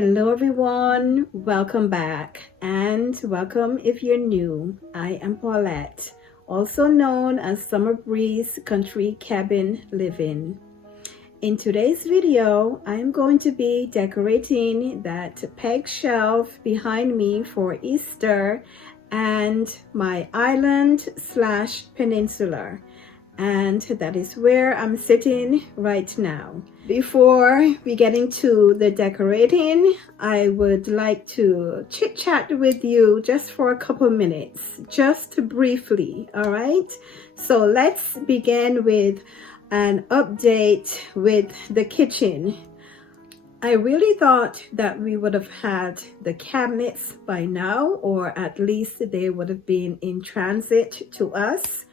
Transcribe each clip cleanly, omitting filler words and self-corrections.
Hello everyone, welcome back and welcome if you're new. I am Paulette, also known as Summer Breeze Country Cabin Living. In today's video, I'm going to be decorating that peg shelf behind me for Easter and my island/peninsula. And that is where I'm sitting right now. Before we get into the decorating, I would like to chit chat with you just for a couple minutes, just briefly, all right? So let's begin with an update with the kitchen. I really thought that we would have had the cabinets by now, or at least they would have been in transit to us.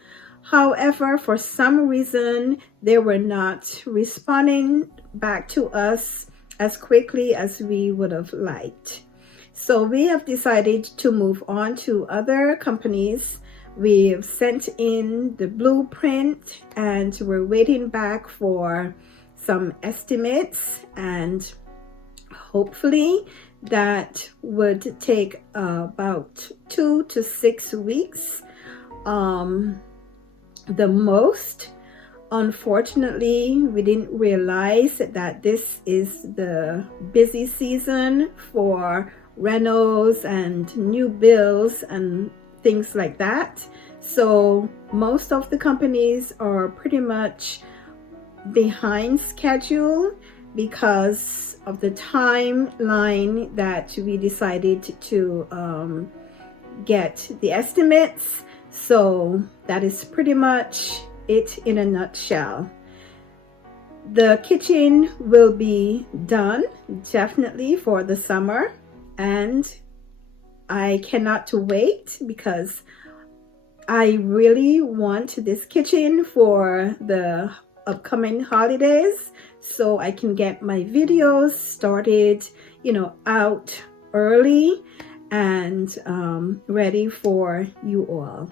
However, for some reason, they were not responding back to us as quickly as we would have liked. So we have decided to move on to other companies. We've sent in the blueprint and we're waiting back for some estimates, and hopefully that would take about 2 to 6 weeks. The most. Unfortunately, we didn't realize that this is the busy season for renos and new builds and things like that. So most of the companies are pretty much behind schedule because of the timeline that we decided to get the estimates. So that is pretty much it in a nutshell. The kitchen will be done definitely for the summer, and I cannot wait because I really want this kitchen for the upcoming holidays so I can get my videos started, out early and ready for you all.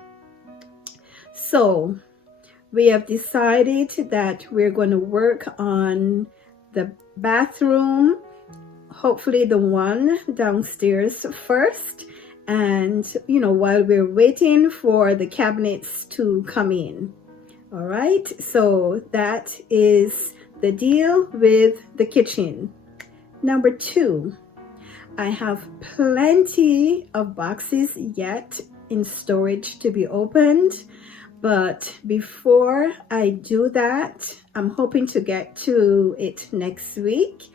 So we have decided that we're going to work on the bathroom, hopefully the one downstairs first, and while we're waiting for the cabinets to come in. All right, so that is the deal with the kitchen. Number 2, I have plenty of boxes yet in storage to be opened. But before I do that, I'm hoping to get to it next week.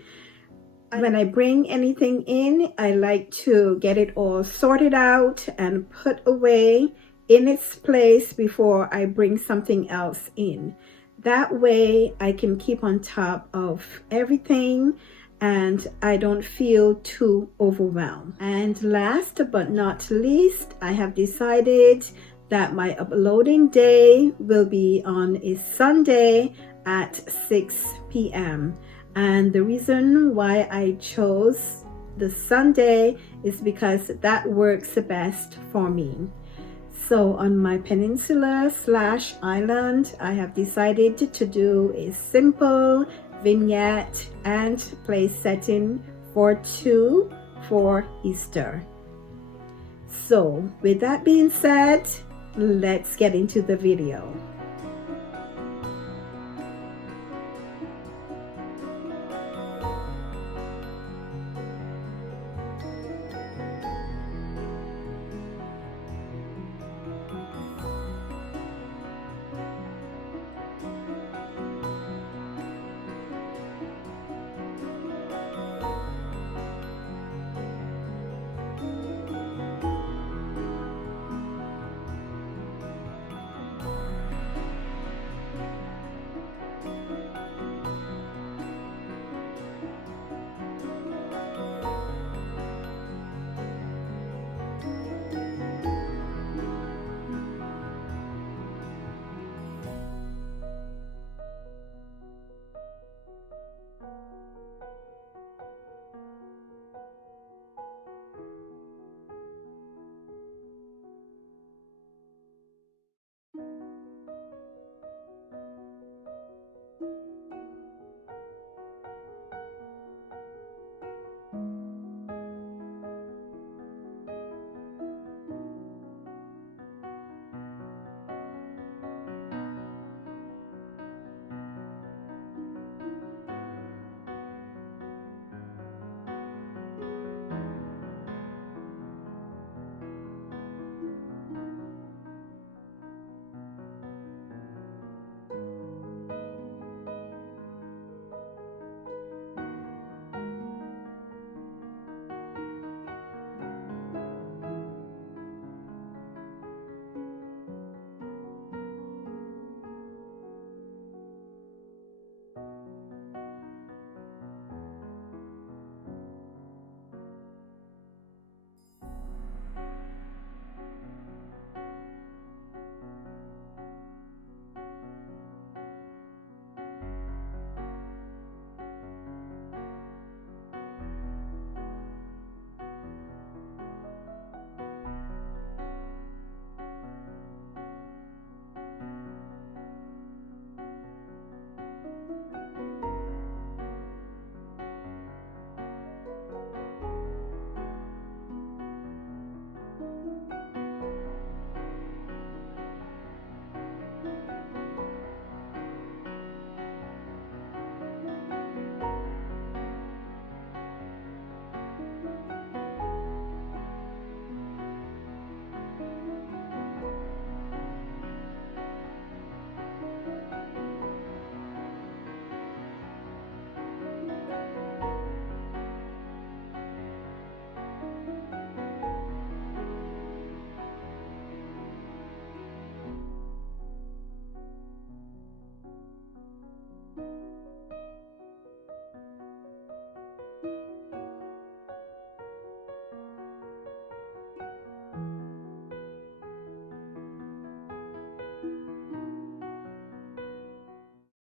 When I bring anything in, I like to get it all sorted out and put away in its place before I bring something else in. That way I can keep on top of everything and I don't feel too overwhelmed. And last but not least, I have decided that my uploading day will be on a Sunday at 6 p.m. And the reason why I chose the Sunday is because that works best for me. So on my peninsula/island, I have decided to do a simple vignette and place setting for 2 for Easter. So with that being said, let's get into the video.